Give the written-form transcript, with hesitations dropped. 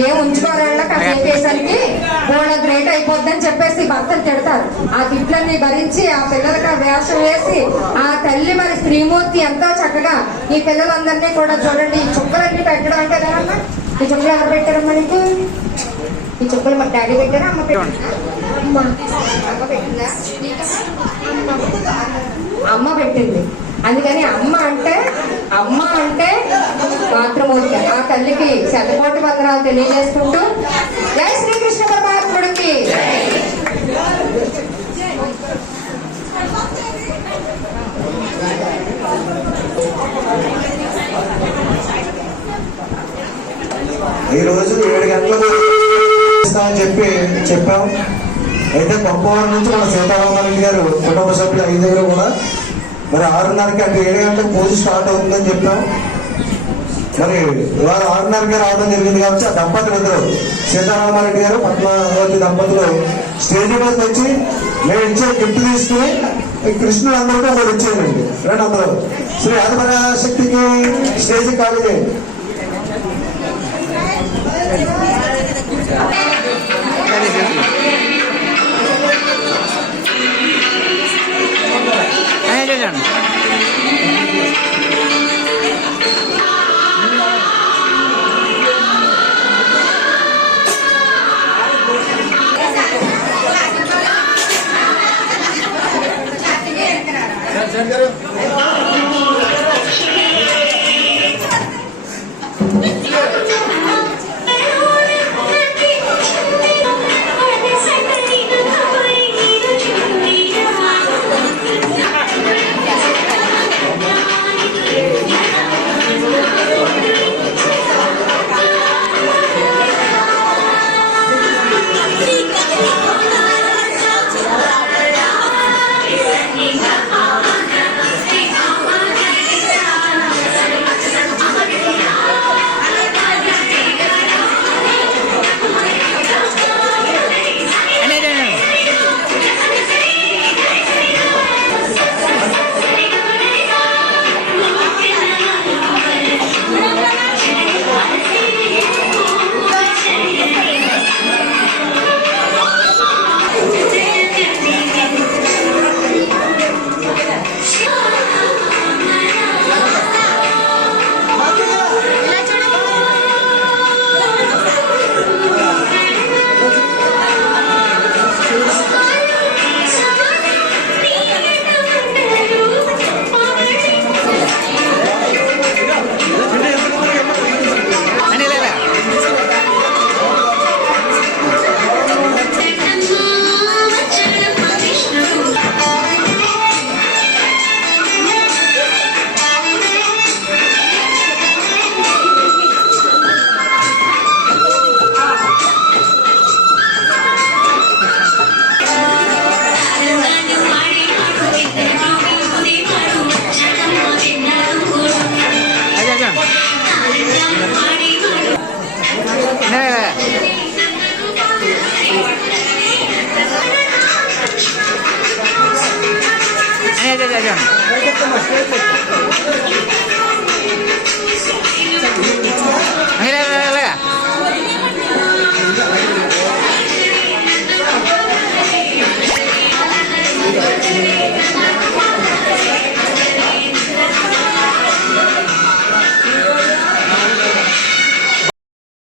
ఏం ఉంచుకోవాల కాసేపేసరికి board great అయిపోద్దని చెప్పేసి భర్తలు తిడతారు. ఆ తిట్లన్నీ భరించి ఆ పిల్లలకి ఆ వేషం వేసి ఆ తల్లి మరి శ్రీమూర్తి ఎంతో చక్కగా ఈ పిల్లలందరినీ కూడా చూడండి ఈ చుక్కలన్నీ పెట్టడం అంటే ఏమన్నా ఈ చుక్కలు ఎవరు పెట్టారమ్మా నీకు? ఈ చుక్కలు మా డాడీ పెట్టారా అమ్మ పెట్టిందా? అమ్మ పెట్టింది. అందుకని అమ్మ అంటే మాతృమూర్తి. ఆ తల్లికి శతకోటి వందనాలు తెలియజేసుకుంటూ జై శ్రీకృష్ణ పరమాత్ముడికి. ఈరోజు 7 గంటలకు అని చెప్పాం. అయితే గొప్పవారి నుంచి మన సీతారామారెడ్డి గారు కుటుంబ సభ్యులు 5 దగ్గర కూడా మరి 6:30కి అంటే 7 గంటలకు పూజ స్టార్ట్ అవుతుందని చెప్పాం. మరి వారు 6:30కి రావడం జరిగింది కాబట్టి ఆ దంపతులు ఇద్దరు సీతారామారెడ్డి గారు పద్మావతి దంపతులు స్టేజ్ మీద వచ్చి మేము ఇచ్చే గిఫ్ట్ తీసుకుని కృష్ణుడు అందరికీ ఒకటి ఇచ్చేయండి. రెండు అందరూ శ్రీ ఆదిపరాశక్తికి స్టేజ్ ఖాళీ చేయండి. Ayo,